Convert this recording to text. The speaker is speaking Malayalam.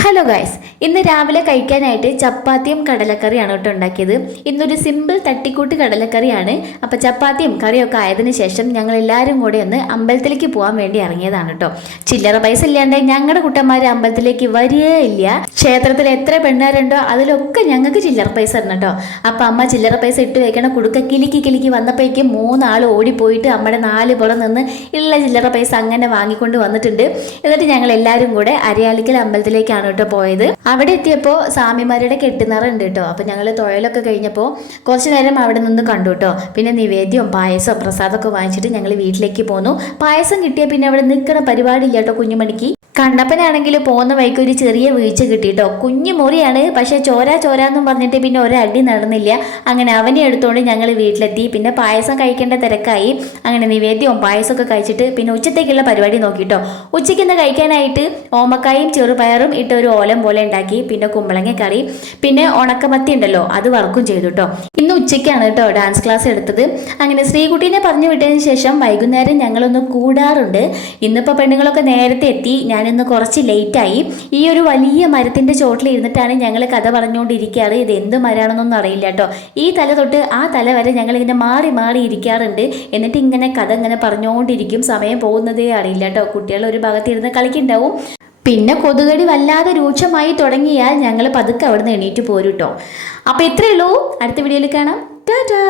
ഹലോ ഗൈസ്, ഇന്ന് രാവിലെ കഴിക്കാനായിട്ട് ചപ്പാത്തിയും കടലക്കറിയാണ് കേട്ടോ ഉണ്ടാക്കിയത്. ഇന്നൊരു സിമ്പിൾ തട്ടിക്കൂട്ട് കടലക്കറിയാണ്. അപ്പോൾ ചപ്പാത്തിയും കറിയൊക്കെ ആയതിനു ശേഷം ഞങ്ങൾ എല്ലാവരും കൂടെ ഒന്ന് അമ്പലത്തിലേക്ക് പോകാൻ വേണ്ടി ഇറങ്ങിയതാണ് കേട്ടോ. ചില്ലറ പൈസ ഇല്ലാണ്ട് ഞങ്ങളുടെ കുട്ടന്മാർ അമ്പലത്തിലേക്ക് വരികയില്ല. ക്ഷേത്രത്തിൽ എത്ര പെണ്ണാരുണ്ടോ അതിലൊക്കെ ഞങ്ങൾക്ക് ചില്ലറ പൈസ തരണം കേട്ടോ. അപ്പോൾ അമ്മ ചില്ലറ പൈസ ഇട്ട് വെക്കണ കുടുക്ക കിലുക്കി വന്നപ്പോഴേക്കും 3 ആൾ ഓടിപ്പോയിട്ട് അമ്മയുടെ 4 പുറം നിന്ന് ഉള്ള ചില്ലറ പൈസ അങ്ങനെ വാങ്ങിക്കൊണ്ട് വന്നിട്ടുണ്ട്. എന്നിട്ട് ഞങ്ങൾ എല്ലാവരും കൂടെ അരയാലിക്കൽ അമ്പലത്തിലേക്കാണ് കേട്ടോ പോയത്. അവിടെ എത്തിയപ്പോൾ സ്വാമിമാരുടെ കെട്ടുനിറ ഉണ്ട് കേട്ടോ. അപ്പൊ ഞങ്ങൾ തൊഴിലൊക്കെ കഴിഞ്ഞപ്പോൾ കുറച്ചു നേരം അവിടെ നിന്ന് കണ്ടു കേട്ടോ. പിന്നെ നിവേദ്യവും പായസവും പ്രസാദമൊക്കെ വാങ്ങിച്ചിട്ട് ഞങ്ങൾ വീട്ടിലേക്ക് പോന്നു. പായസം കിട്ടിയ പിന്നെ അവിടെ നിൽക്കുന്ന പരിപാടി ഇല്ല കേട്ടോ. കുഞ്ഞുമണിക്ക് കണ്ണപ്പനാണെങ്കിൽ പോകുന്ന വഴിക്ക് ഒരു ചെറിയ വീഴ്ച കിട്ടിയിട്ടോ. കുഞ്ഞു മുറിയാണ്, പക്ഷെ ചോരാന്നും പറഞ്ഞിട്ട് പിന്നെ ഒരടി നടന്നില്ല. അങ്ങനെ അവനെ എടുത്തുകൊണ്ട് ഞങ്ങൾ വീട്ടിലെത്തി. പിന്നെ പായസം കഴിക്കേണ്ട തിരക്കായി. അങ്ങനെ നിവേദ്യവും പായസമൊക്കെ കഴിച്ചിട്ട് പിന്നെ ഉച്ചത്തേക്കുള്ള പരിപാടി നോക്കിട്ടോ. ഉച്ചയ്ക്ക് ഇന്ന് കഴിക്കാനായിട്ട് ഓമക്കായും ചെറുപയറും ഇട്ട് ഒരു ഓലം പോലെ ഉണ്ടാക്കി. പിന്നെ കുമ്പളങ്ങ കറി, പിന്നെ ഉണക്കമത്തി ഉണ്ടല്ലോ അത് വറുക്കും ചെയ്തു കേട്ടോ. ഇന്ന് ഉച്ചയ്ക്കാണ് കേട്ടോ ഡാൻസ് ക്ലാസ് എടുത്തത്. അങ്ങനെ ശ്രീകുട്ടീനെ പറഞ്ഞു വിട്ടതിന് ശേഷം വൈകുന്നേരം ഞങ്ങളൊന്ന് കൂടാറുണ്ട്. ഇന്നിപ്പോൾ പെണ്ണുങ്ങളൊക്കെ നേരത്തെ എത്തി. ഞാനിന്ന് കുറച്ച് ലേറ്റായി. ഈ ഒരു വലിയ മരത്തിൻ്റെ ചോട്ടിൽ ഇരുന്നിട്ടാണ് ഞങ്ങൾ കഥ പറഞ്ഞുകൊണ്ടിരിക്കാറ്. ഇത് എന്ത് മരമാണെന്നൊന്നും അറിയില്ല കേട്ടോ. ഈ തല തൊട്ട് ആ തല വരെ ഞങ്ങൾ ഇങ്ങനെ മാറി ഇരിക്കാറുണ്ട്. എന്നിട്ട് ഇങ്ങനെ കഥ ഇങ്ങനെ പറഞ്ഞുകൊണ്ടിരിക്കും. സമയം പോകുന്നതേ അറിയില്ല കേട്ടോ. കുട്ടികൾ ഒരു ഭാഗത്തിരുന്ന് കളിക്കുന്നുണ്ടാവും. പിന്നെ കൊതുകടി വല്ലാതെ രൂക്ഷമായി തുടങ്ങിയാൽ ഞങ്ങൾ പതുക്കെ അവിടെ നിന്ന് എണീറ്റ് പോരും കേട്ടോ. അപ്പോൾ ഇത്രയേ ഉള്ളൂ. അടുത്ത വീഡിയോയിൽ കാണാം. ടാറ്റാ.